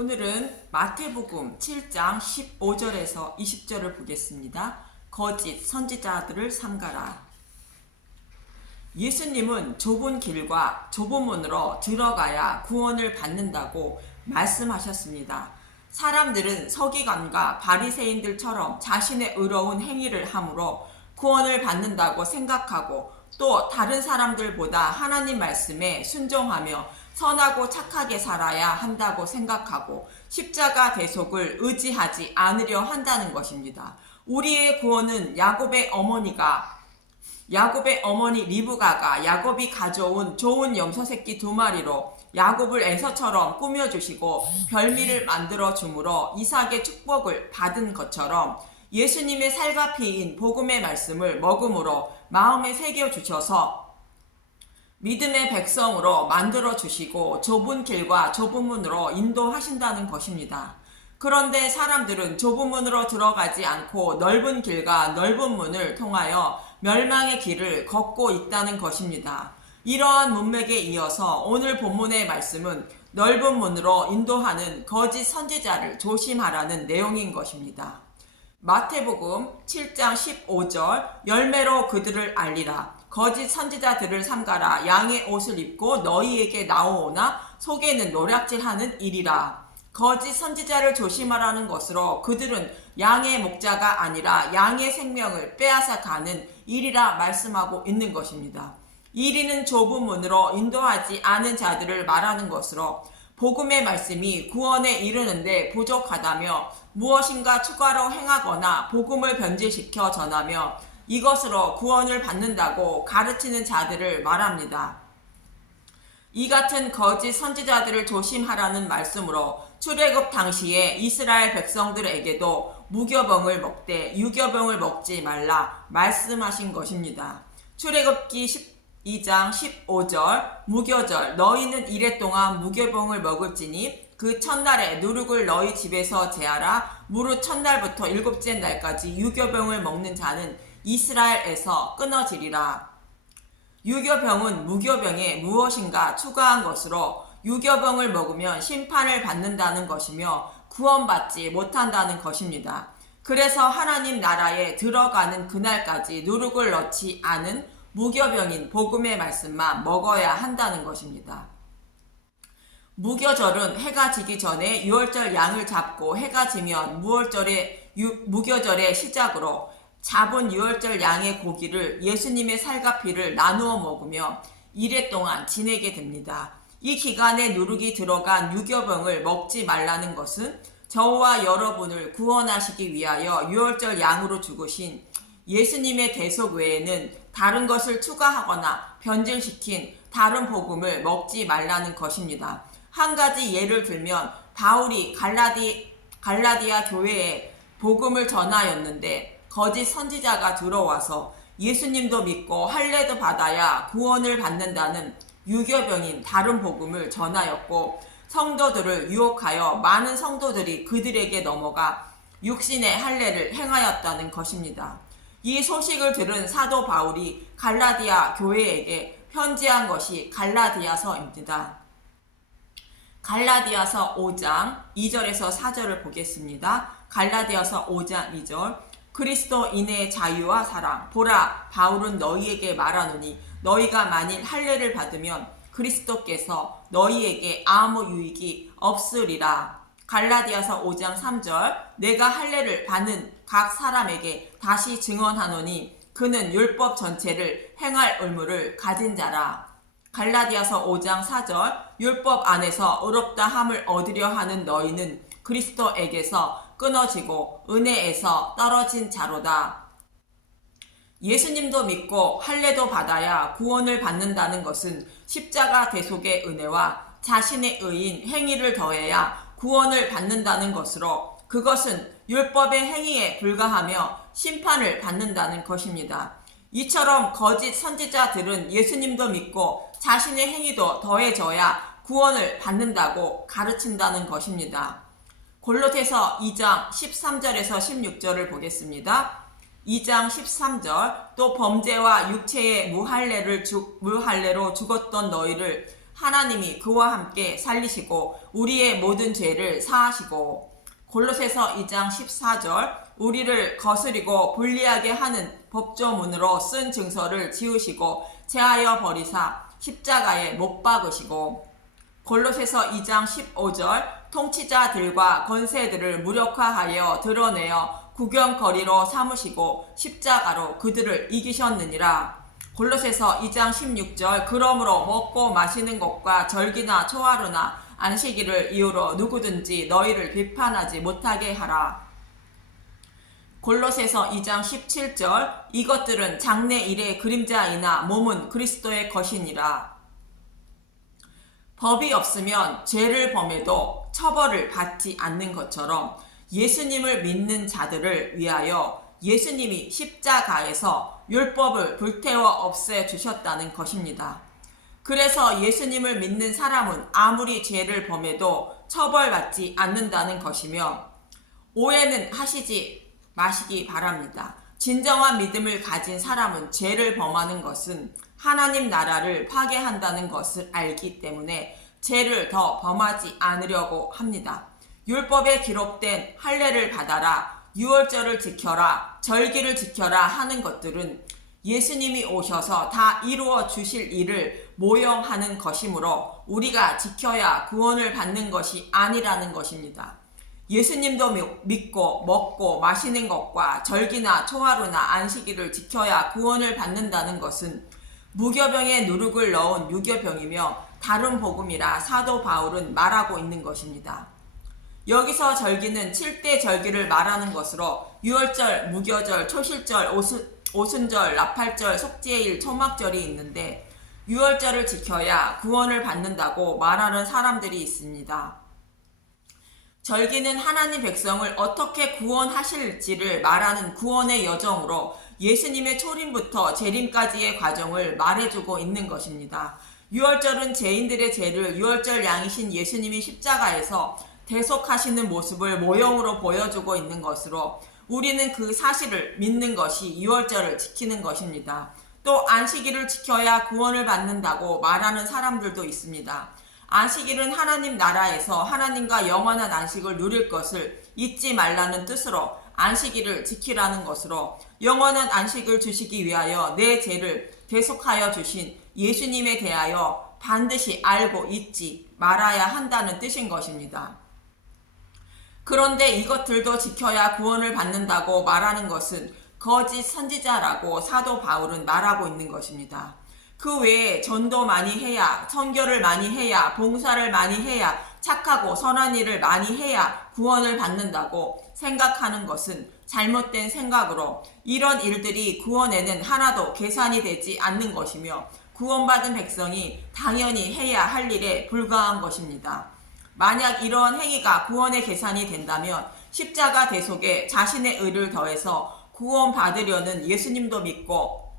오늘은 마태복음 7장 15절에서 20절을 보겠습니다. 거짓 선지자들을 삼가라. 예수님은 좁은 길과 좁은 문으로 들어가야 구원을 받는다고 말씀하셨습니다. 사람들은 서기관과 바리새인들처럼 자신의 의로운 행위를 함으로 구원을 받는다고 생각하고 또 다른 사람들보다 하나님 말씀에 순종하며 선하고 착하게 살아야 한다고 생각하고 십자가 대속을 의지하지 않으려 한다는 것입니다. 우리의 구원은 야곱의 어머니 리브가가 야곱이 가져온 좋은 염소 새끼 2마리로 야곱을 에서처럼 꾸며주시고 별미를 만들어 주므로 이삭의 축복을 받은 것처럼 예수님의 살과 피인 복음의 말씀을 먹음으로 마음에 새겨주셔서 믿음의 백성으로 만들어 주시고 좁은 길과 좁은 문으로 인도하신다는 것입니다. 그런데 사람들은 좁은 문으로 들어가지 않고 넓은 길과 넓은 문을 통하여 멸망의 길을 걷고 있다는 것입니다. 이러한 문맥에 이어서 오늘 본문의 말씀은 넓은 문으로 인도하는 거짓 선지자를 조심하라는 내용인 것입니다. 마태복음 7장 15절 열매로 그들을 알리라. 거짓 선지자들을 삼가라. 양의 옷을 입고 너희에게 나오오나 속에는 노략질하는 일이라. 거짓 선지자를 조심하라는 것으로 그들은 양의 목자가 아니라 양의 생명을 빼앗아 가는 일이라 말씀하고 있는 것입니다. 이리는 좁은 문으로 인도하지 않은 자들을 말하는 것으로 복음의 말씀이 구원에 이르는데 부족하다며 무엇인가 추가로 행하거나 복음을 변질시켜 전하며 이것으로 구원을 받는다고 가르치는 자들을 말합니다. 이 같은 거짓 선지자들을 조심하라는 말씀으로 출애굽 당시에 이스라엘 백성들에게도 무교병을 먹되 유교병을 먹지 말라 말씀하신 것입니다. 출애굽기 12장 15절 무교절 너희는 이래 동안 무교병을 먹을지니 그 첫날에 누룩을 너희 집에서 제하라. 무릇 첫날부터 일곱째 날까지 유교병을 먹는 자는 이스라엘에서 끊어지리라. 유교병은 무교병에 무엇인가 추가한 것으로 유교병을 먹으면 심판을 받는다는 것이며 구원받지 못한다는 것입니다. 그래서 하나님 나라에 들어가는 그날까지 누룩을 넣지 않은 무교병인 복음의 말씀만 먹어야 한다는 것입니다. 무교절은 해가 지기 전에 유월절 양을 잡고 해가 지면 무교절의 시작으로 잡은 유월절 양의 고기를 예수님의 살과 피를 나누어 먹으며 이래 동안 지내게 됩니다. 이 기간에 누룩이 들어간 유교병을 먹지 말라는 것은 저와 여러분을 구원하시기 위하여 유월절 양으로 죽으신 예수님의 대속 외에는 다른 것을 추가하거나 변질시킨 다른 복음을 먹지 말라는 것입니다. 한 가지 예를 들면 바울이 갈라디아 교회에 복음을 전하였는데 거짓 선지자가 들어와서 예수님도 믿고 할례도 받아야 구원을 받는다는 유교병인 다른 복음을 전하였고 성도들을 유혹하여 많은 성도들이 그들에게 넘어가 육신의 할례를 행하였다는 것입니다. 이 소식을 들은 사도 바울이 갈라디아 교회에게 편지한 것이 갈라디아서입니다. 갈라디아서 5장 2절에서 4절을 보겠습니다. 갈라디아서 5장 2절 그리스도인의 자유와 사랑 보라 바울은 너희에게 말하노니 너희가 만일 할례를 받으면 그리스도께서 너희에게 아무 유익이 없으리라. 갈라디아서 5장 3절 내가 할례를 받는 각 사람에게 다시 증언하노니 그는 율법 전체를 행할 의무를 가진 자라. 갈라디아서 5장 4절 율법 안에서 의롭다 함을 얻으려 하는 너희는 그리스도에게서 끊어지고 은혜에서 떨어진 자로다. 예수님도 믿고 할례도 받아야 구원을 받는다는 것은 십자가 대속의 은혜와 자신의 의인 행위를 더해야 구원을 받는다는 것으로 그것은 율법의 행위에 불과하며 심판을 받는다는 것입니다. 이처럼 거짓 선지자들은 예수님도 믿고 자신의 행위도 더해져야 구원을 받는다고 가르친다는 것입니다. 골로새서 2장 13절에서 16절을 보겠습니다. 2장 13절 또 범죄와 육체의 무할례로 죽었던 너희를 하나님이 그와 함께 살리시고 우리의 모든 죄를 사하시고 골로새서 2장 14절 우리를 거스리고 불리하게 하는 법조문으로 쓴 증서를 지우시고 제하여 버리사 십자가에 못 박으시고 골로새서 2장 15절 통치자들과 권세들을 무력화하여 드러내어 구경거리로 삼으시고 십자가로 그들을 이기셨느니라. 골로새서 2장 16절 그러므로 먹고 마시는 것과 절기나 초하루나 안식일을 이유로 누구든지 너희를 비판하지 못하게 하라. 골로새서 2장 17절 이것들은 장래 일의 그림자이나 몸은 그리스도의 것이니라. 법이 없으면 죄를 범해도 처벌을 받지 않는 것처럼 예수님을 믿는 자들을 위하여 예수님이 십자가에서 율법을 불태워 없애주셨다는 것입니다. 그래서 예수님을 믿는 사람은 아무리 죄를 범해도 처벌받지 않는다는 것이며 오해는 하시지 마시기 바랍니다. 진정한 믿음을 가진 사람은 죄를 범하는 것은 하나님 나라를 파괴한다는 것을 알기 때문에 죄를 더 범하지 않으려고 합니다. 율법에 기록된 할례를 받아라, 유월절을 지켜라, 절기를 지켜라 하는 것들은 예수님이 오셔서 다 이루어 주실 일을 모형하는 것이므로 우리가 지켜야 구원을 받는 것이 아니라는 것입니다. 예수님도 믿고 먹고 마시는 것과 절기나 초하루나 안식일을 지켜야 구원을 받는다는 것은 무교병에 누룩을 넣은 유교병이며 다른 복음이라 사도 바울은 말하고 있는 것입니다. 여기서 절기는 7대 절기를 말하는 것으로 유월절, 무교절, 초실절, 오순절, 나팔절, 속죄일, 초막절이 있는데 유월절을 지켜야 구원을 받는다고 말하는 사람들이 있습니다. 절기는 하나님 백성을 어떻게 구원하실지를 말하는 구원의 여정으로 예수님의 초림부터 재림까지의 과정을 말해주고 있는 것입니다. 유월절은 죄인들의 죄를 유월절 양이신 예수님이 십자가에서 대속하시는 모습을 모형으로 보여주고 있는 것으로 우리는 그 사실을 믿는 것이 유월절을 지키는 것입니다. 또 안식일을 지켜야 구원을 받는다고 말하는 사람들도 있습니다. 안식일은 하나님 나라에서 하나님과 영원한 안식을 누릴 것을 잊지 말라는 뜻으로 안식일을 지키라는 것으로 영원한 안식을 주시기 위하여 내 죄를 대속하여 주신 예수님에 대하여 반드시 알고 잊지 말아야 한다는 뜻인 것입니다. 그런데 이것들도 지켜야 구원을 받는다고 말하는 것은 거짓 선지자라고 사도 바울은 말하고 있는 것입니다. 그 외에 전도 많이 해야, 선교를 많이 해야, 봉사를 많이 해야, 착하고 선한 일을 많이 해야 구원을 받는다고 생각하는 것은 잘못된 생각으로 이런 일들이 구원에는 하나도 계산이 되지 않는 것이며 구원받은 백성이 당연히 해야 할 일에 불과한 것입니다. 만약 이러한 행위가 구원의 계산이 된다면 십자가 대속에 자신의 의를 더해서 구원받으려는 예수님도 믿고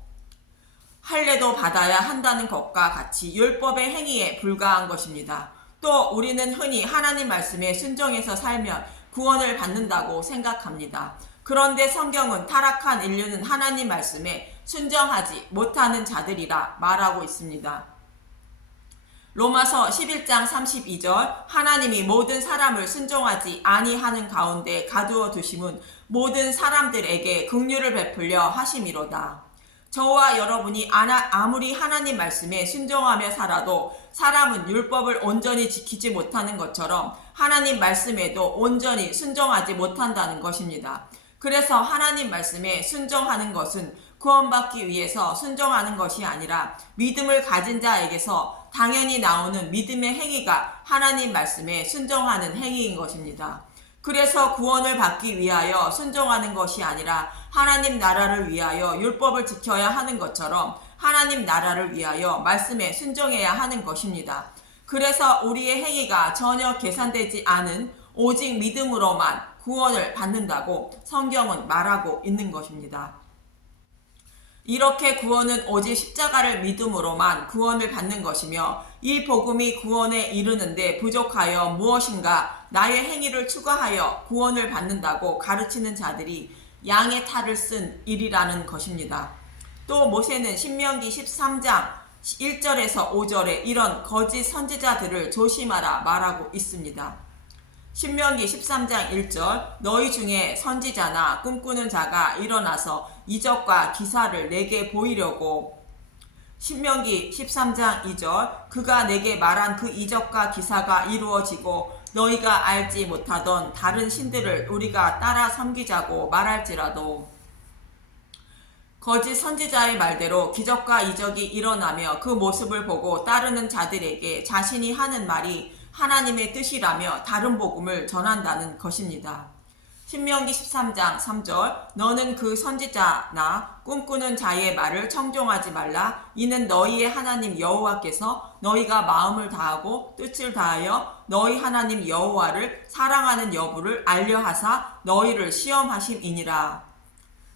할례도 받아야 한다는 것과 같이 율법의 행위에 불과한 것입니다. 또 우리는 흔히 하나님 말씀에 순종해서 살면 구원을 받는다고 생각합니다. 그런데 성경은 타락한 인류는 하나님 말씀에 순종하지 못하는 자들이라 말하고 있습니다. 로마서 11장 32절 하나님이 모든 사람을 순종하지 아니하는 가운데 가두어 두심은 모든 사람들에게 긍휼을 베풀려 하심이로다. 저와 여러분이 아무리 하나님 말씀에 순종하며 살아도 사람은 율법을 온전히 지키지 못하는 것처럼 하나님 말씀에도 온전히 순종하지 못한다는 것입니다. 그래서 하나님 말씀에 순종하는 것은 구원받기 위해서 순종하는 것이 아니라 믿음을 가진 자에게서 당연히 나오는 믿음의 행위가 하나님 말씀에 순종하는 행위인 것입니다. 그래서 구원을 받기 위하여 순종하는 것이 아니라 하나님 나라를 위하여 율법을 지켜야 하는 것처럼 하나님 나라를 위하여 말씀에 순종해야 하는 것입니다. 그래서 우리의 행위가 전혀 계산되지 않은 오직 믿음으로만 구원을 받는다고 성경은 말하고 있는 것입니다. 이렇게 구원은 오직 십자가를 믿음으로만 구원을 받는 것이며 이 복음이 구원에 이르는데 부족하여 무엇인가 나의 행위를 추가하여 구원을 받는다고 가르치는 자들이 양의 탈을 쓴 일이라는 것입니다. 또 모세는 신명기 13장 1절에서 5절에 이런 거짓 선지자들을 조심하라 말하고 있습니다. 신명기 13장 1절 너희 중에 선지자나 꿈꾸는 자가 일어나서 이적과 기사를 내게 보이려고 신명기 13장 2절 그가 내게 말한 그 이적과 기사가 이루어지고 너희가 알지 못하던 다른 신들을 우리가 따라 섬기자고 말할지라도 거짓 선지자의 말대로 기적과 이적이 일어나며 그 모습을 보고 따르는 자들에게 자신이 하는 말이 하나님의 뜻이라며 다른 복음을 전한다는 것입니다. 신명기 13장 3절 너는 그 선지자나 꿈꾸는 자의 말을 청종하지 말라. 이는 너희의 하나님 여호와께서 너희가 마음을 다하고 뜻을 다하여 너희 하나님 여호와를 사랑하는 여부를 알려하사 너희를 시험하심이니라.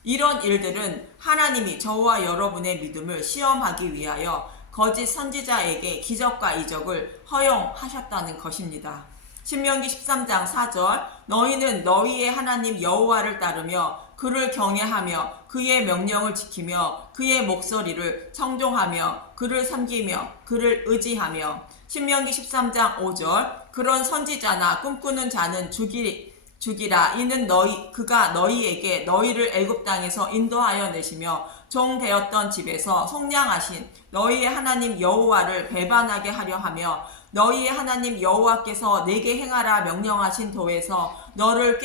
이런 일들은 하나님이 저와 여러분의 믿음을 시험하기 위하여 거짓 선지자에게 기적과 이적을 허용하셨다는 것입니다. 신명기 13장 4절 너희는 너희의 하나님 여호와를 따르며 그를 경외하며 그의 명령을 지키며 그의 목소리를 청종하며 그를 섬기며 그를 의지하며 신명기 13장 5절 그런 선지자나 꿈꾸는 자는 죽이라. 이는 그가 너희에게 너희를 애굽 땅에서 인도하여 내시며 종 되었던 집에서 속량하신 너희의 하나님 여호와를 배반하게 하려 하며 너희의 하나님 여호와께서 내게 행하라 명령하신 도에서 너를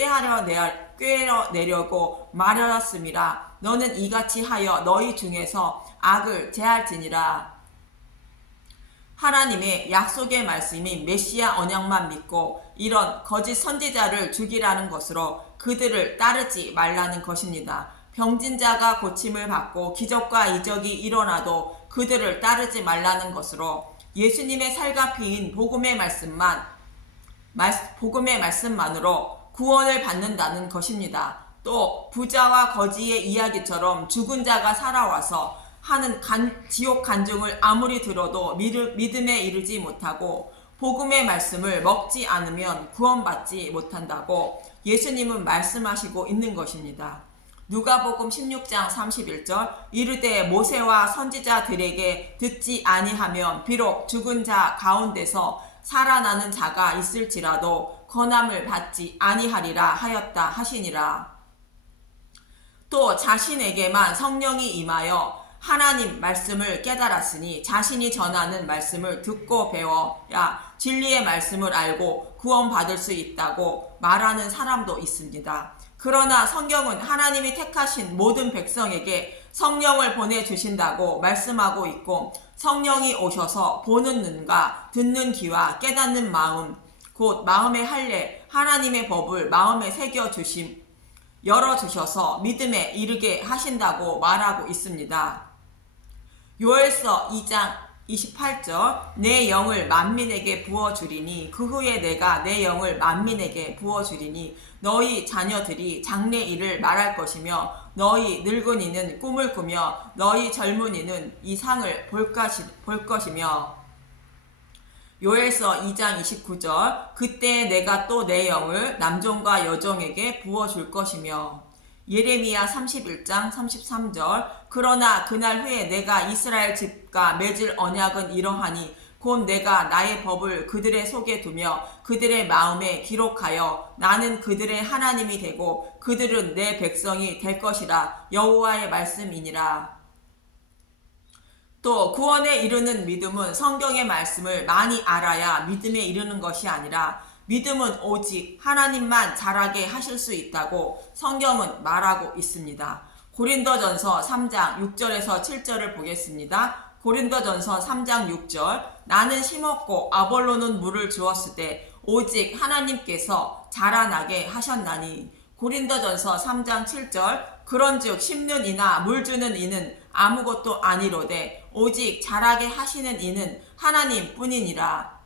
꾀내려고 마련하였음이라. 너는 이같이 하여 너희 중에서 악을 제할지니라. 하나님의 약속의 말씀인 메시아 언약만 믿고 이런 거짓 선지자를 죽이라는 것으로 그들을 따르지 말라는 것입니다. 병진 자가 고침을 받고 기적과 이적이 일어나도 그들을 따르지 말라는 것으로 예수님의 살과 피인 복음의 말씀만으로 구원을 받는다는 것입니다. 또 부자와 거지의 이야기처럼 죽은 자가 살아와서 하는 지옥 간증을 아무리 들어도 믿음에 이르지 못하고 복음의 말씀을 먹지 않으면 구원받지 못한다고 예수님은 말씀하시고 있는 것입니다. 누가복음 16장 31절 이르되 모세와 선지자들에게 듣지 아니하면 비록 죽은 자 가운데서 살아나는 자가 있을지라도 권함을 받지 아니하리라 하였다 하시니라. 또 자신에게만 성령이 임하여 하나님 말씀을 깨달았으니 자신이 전하는 말씀을 듣고 배워야 진리의 말씀을 알고 구원받을 수 있다고 말하는 사람도 있습니다. 그러나 성경은 하나님이 택하신 모든 백성에게 성령을 보내주신다고 말씀하고 있고 성령이 오셔서 보는 눈과 듣는 귀와 깨닫는 마음 곧 마음의 할례 하나님의 법을 마음에 열어주셔서 믿음에 이르게 하신다고 말하고 있습니다. 요엘서 2장 28절 내 영을 만민에게 부어주리니 그 후에 내가 내 영을 만민에게 부어주리니 너희 자녀들이 장래일을 말할 것이며 너희 늙은이는 꿈을 꾸며 너희 젊은이는 이상을 볼 것이며 요엘서 2장 29절 그때 내가 또 내 영을 남종과 여종에게 부어줄 것이며 예레미야 31장 33절 그러나 그날 후에 내가 이스라엘 집과 맺을 언약은 이러하니 곧 내가 나의 법을 그들의 속에 두며 그들의 마음에 기록하여 나는 그들의 하나님이 되고 그들은 내 백성이 될 것이라 여호와의 말씀이니라. 또 구원에 이르는 믿음은 성경의 말씀을 많이 알아야 믿음에 이르는 것이 아니라 믿음은 오직 하나님만 잘하게 하실 수 있다고 성경은 말하고 있습니다. 고린도전서 3장 6절에서 7절을 보겠습니다. 고린도전서 3장 6절 나는 심었고 아볼로는 물을 주었을 때 오직 하나님께서 자라나게 하셨나니 고린도전서 3장 7절 그런즉 심는 이나 물 주는 이는 아무것도 아니로되 오직 자라게 하시는 이는 하나님뿐이니라.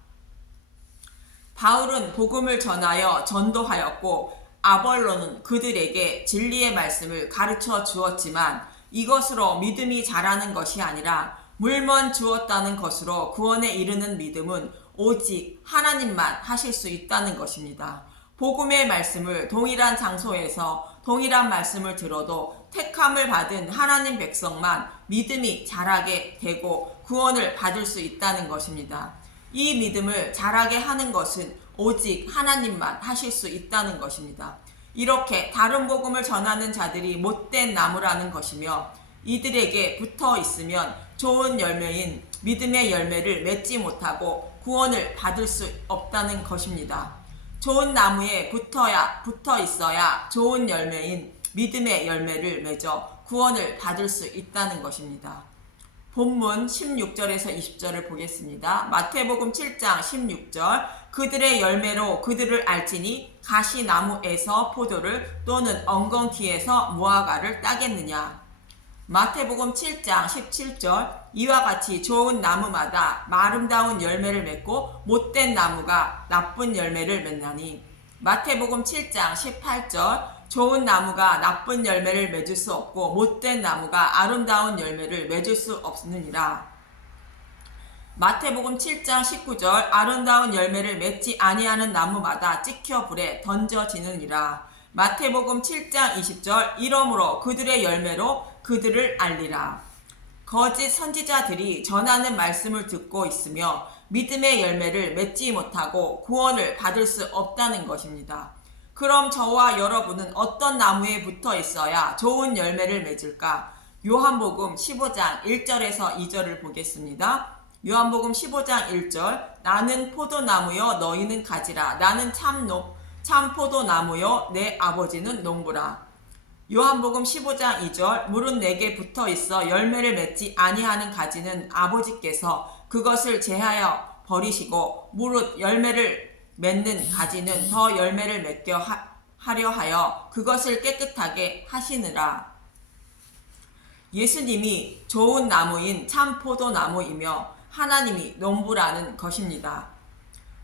바울은 복음을 전하여 전도하였고 아볼로는 그들에게 진리의 말씀을 가르쳐 주었지만 이것으로 믿음이 자라는 것이 아니라 물만 주었다는 것으로 구원에 이르는 믿음은 오직 하나님만 하실 수 있다는 것입니다. 복음의 말씀을 동일한 장소에서 동일한 말씀을 들어도 택함을 받은 하나님 백성만 믿음이 자라게 되고 구원을 받을 수 있다는 것입니다. 이 믿음을 자라게 하는 것은 오직 하나님만 하실 수 있다는 것입니다. 이렇게 다른 복음을 전하는 자들이 못된 나무라는 것이며 이들에게 붙어 있으면 좋은 열매인 믿음의 열매를 맺지 못하고 구원을 받을 수 없다는 것입니다. 좋은 나무에 붙어 있어야 좋은 열매인 믿음의 열매를 맺어 구원을 받을 수 있다는 것입니다. 본문 16절에서 20절을 보겠습니다. 마태복음 7장 16절 그들의 열매로 그들을 알지니 가시나무에서 포도를 또는 엉겅퀴에서 무화과를 따겠느냐. 마태복음 7장 17절 이와 같이 좋은 나무마다 아름다운 열매를 맺고 못된 나무가 나쁜 열매를 맺나니. 마태복음 7장 18절 좋은 나무가 나쁜 열매를 맺을 수 없고 못된 나무가 아름다운 열매를 맺을 수 없느니라. 마태복음 7장 19절 아름다운 열매를 맺지 아니하는 나무마다 찍혀 불에 던져지느니라. 마태복음 7장 20절 이러므로 그들의 열매로 그들을 알리라. 거짓 선지자들이 전하는 말씀을 듣고 있으며 믿음의 열매를 맺지 못하고 구원을 받을 수 없다는 것입니다. 그럼 저와 여러분은 어떤 나무에 붙어 있어야 좋은 열매를 맺을까? 요한복음 15장 1절에서 2절을 보겠습니다. 요한복음 15장 1절 나는 포도나무여 너희는 가지라. 나는 참 포도나무여 내 아버지는 농부라. 요한복음 15장 2절 무릇 내게 붙어 있어 열매를 맺지 아니하는 가지는 아버지께서 그것을 제하여 버리시고 무릇 열매를 맺는 가지는 더 열매를 맺게 하려 하여 그것을 깨끗하게 하시느라. 예수님이 좋은 나무인 참 포도나무이며 하나님이 농부라는 것입니다.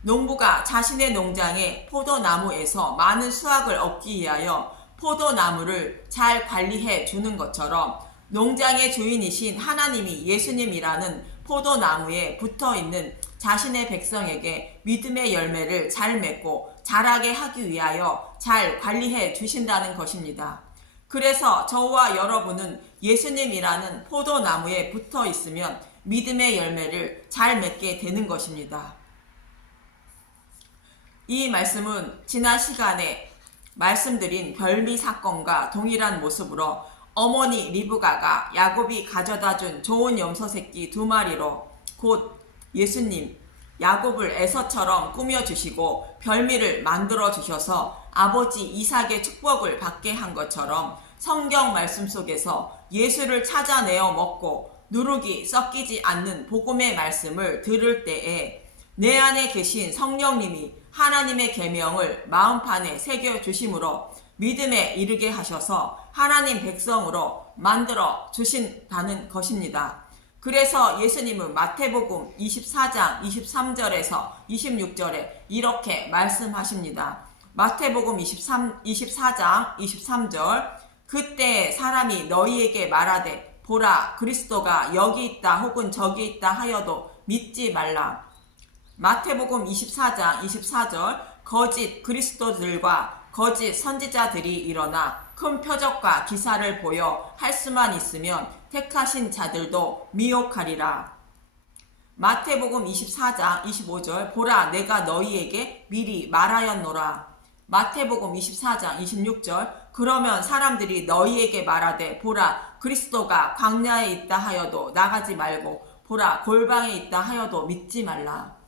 농부가 자신의 농장의 포도나무에서 많은 수확을 얻기 위하여 포도나무를 잘 관리해 주는 것처럼 농장의 주인이신 하나님이 예수님이라는 포도나무에 붙어 있는 자신의 백성에게 믿음의 열매를 잘 맺고 자라게 하기 위하여 잘 관리해 주신다는 것입니다. 그래서 저와 여러분은 예수님이라는 포도나무에 붙어 있으면 믿음의 열매를 잘 맺게 되는 것입니다. 이 말씀은 지난 시간에 말씀드린 별미 사건과 동일한 모습으로 어머니 리브가가 야곱이 가져다 준 좋은 염소 새끼 2마리로 곧 예수님 야곱을 에서처럼 꾸며주시고 별미를 만들어 주셔서 아버지 이삭의 축복을 받게 한 것처럼 성경 말씀 속에서 예수를 찾아내어 먹고 누룩이 섞이지 않는 복음의 말씀을 들을 때에 내 안에 계신 성령님이 하나님의 계명을 마음판에 새겨주심으로 믿음에 이르게 하셔서 하나님 백성으로 만들어 주신다는 것입니다. 그래서 예수님은 마태복음 24장 23절에서 26절에 이렇게 말씀하십니다. 마태복음 24장 23절 그때 사람이 너희에게 말하되 보라 그리스도가 여기 있다 혹은 저기 있다 하여도 믿지 말라. 마태복음 24장 24절 거짓 그리스도들과 거짓 선지자들이 일어나 큰 표적과 기사를 보여 할 수만 있으면 택하신 자들도 미혹하리라. 마태복음 24장 25절 보라 내가 너희에게 미리 말하였노라. 마태복음 24장 26절 그러면 사람들이 너희에게 말하되 보라 그리스도가 광야에 있다 하여도 나가지 말고 보라 골방에 있다 하여도 믿지 말라.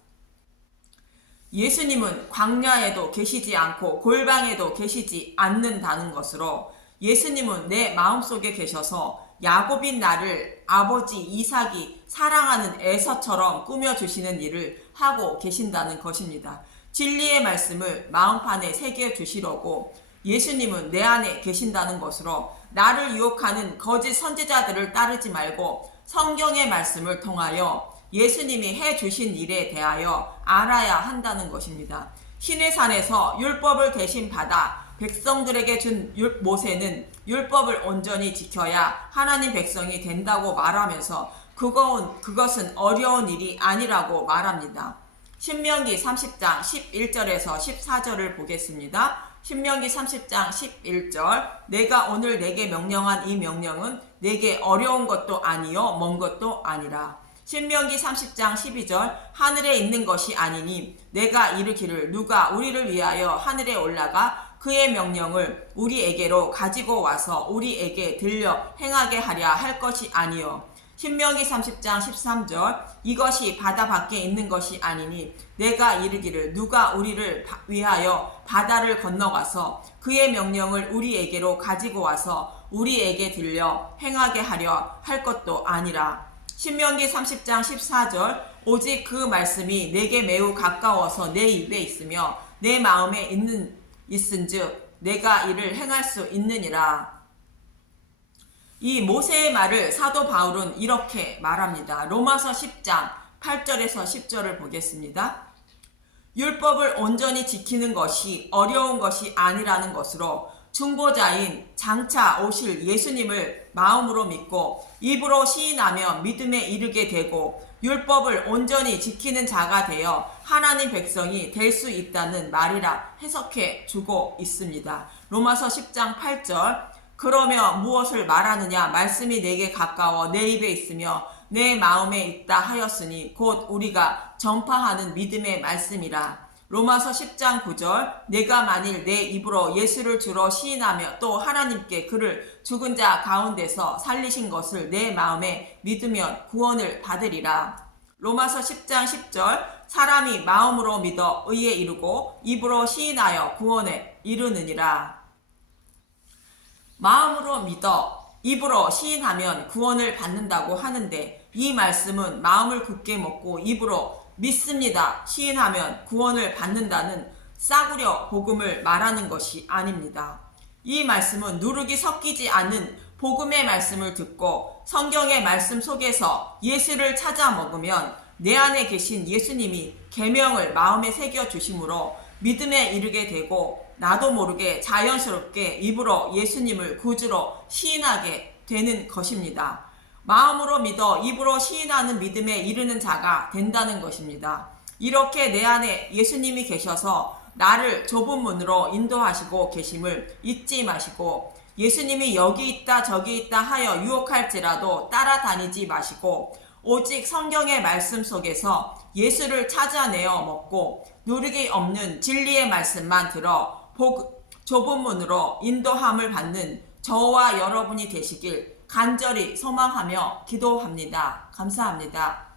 예수님은 광야에도 계시지 않고 골방에도 계시지 않는다는 것으로 예수님은 내 마음속에 계셔서 야곱인 나를 아버지 이삭이 사랑하는 에서처럼 꾸며주시는 일을 하고 계신다는 것입니다. 진리의 말씀을 마음판에 새겨주시려고 예수님은 내 안에 계신다는 것으로 나를 유혹하는 거짓 선지자들을 따르지 말고 성경의 말씀을 통하여 예수님이 해주신 일에 대하여 알아야 한다는 것입니다. 시내산에서 율법을 대신 받아 백성들에게 준 모세는 율법을 온전히 지켜야 하나님 백성이 된다고 말하면서 그것은 어려운 일이 아니라고 말합니다. 신명기 30장 11절에서 14절을 보겠습니다. 신명기 30장 11절 내가 오늘 내게 명령한 이 명령은 내게 어려운 것도 아니요 먼 것도 아니라. 신명기 30장 12절 하늘에 있는 것이 아니니 내가 이르기를 누가 우리를 위하여 하늘에 올라가 그의 명령을 우리에게로 가지고 와서 우리에게 들려 행하게 하랴 할 것이 아니요. 신명기 30장 13절 이것이 바다 밖에 있는 것이 아니니 내가 이르기를 누가 우리를 위하여 바다를 건너가서 그의 명령을 우리에게로 가지고 와서 우리에게 들려 행하게 하려 할 것도 아니라. 신명기 30장 14절 오직 그 말씀이 내게 매우 가까워서 내 입에 있으며 내 마음에 있은즉 내가 이를 행할 수 있느니라. 이 모세의 말을 사도 바울은 이렇게 말합니다. 로마서 10장 8절에서 10절을 보겠습니다. 율법을 온전히 지키는 것이 어려운 것이 아니라는 것으로 중보자인 장차 오실 예수님을 마음으로 믿고 입으로 시인하며 믿음에 이르게 되고 율법을 온전히 지키는 자가 되어 하나님 백성이 될 수 있다는 말이라 해석해 주고 있습니다. 로마서 10장 8절 그러며 무엇을 말하느냐 말씀이 내게 가까워 내 입에 있으며 내 마음에 있다 하였으니 곧 우리가 전파하는 믿음의 말씀이라. 로마서 10장 9절 내가 만일 내 입으로 예수를 주로 시인하며 또 하나님께 그를 죽은 자 가운데서 살리신 것을 내 마음에 믿으면 구원을 받으리라. 로마서 10장 10절 사람이 마음으로 믿어 의에 이르고 입으로 시인하여 구원에 이르느니라. 마음으로 믿어 입으로 시인하면 구원을 받는다고 하는데 이 말씀은 마음을 굳게 먹고 입으로 믿습니다 시인하면 구원을 받는다는 싸구려 복음을 말하는 것이 아닙니다. 이 말씀은 누룩이 섞이지 않은 복음의 말씀을 듣고 성경의 말씀 속에서 예수를 찾아 먹으면 내 안에 계신 예수님이 계명을 마음에 새겨 주심으로 믿음에 이르게 되고 나도 모르게 자연스럽게 입으로 예수님을 구주로 시인하게 되는 것입니다. 마음으로 믿어 입으로 시인하는 믿음에 이르는 자가 된다는 것입니다. 이렇게 내 안에 예수님이 계셔서 나를 좁은 문으로 인도하시고 계심을 잊지 마시고 예수님이 여기 있다 저기 있다 하여 유혹할지라도 따라다니지 마시고 오직 성경의 말씀 속에서 예수를 찾아내어 먹고 누르기 없는 진리의 말씀만 들어 좁은 문으로 인도함을 받는 저와 여러분이 되시길 간절히 소망하며 기도합니다. 감사합니다.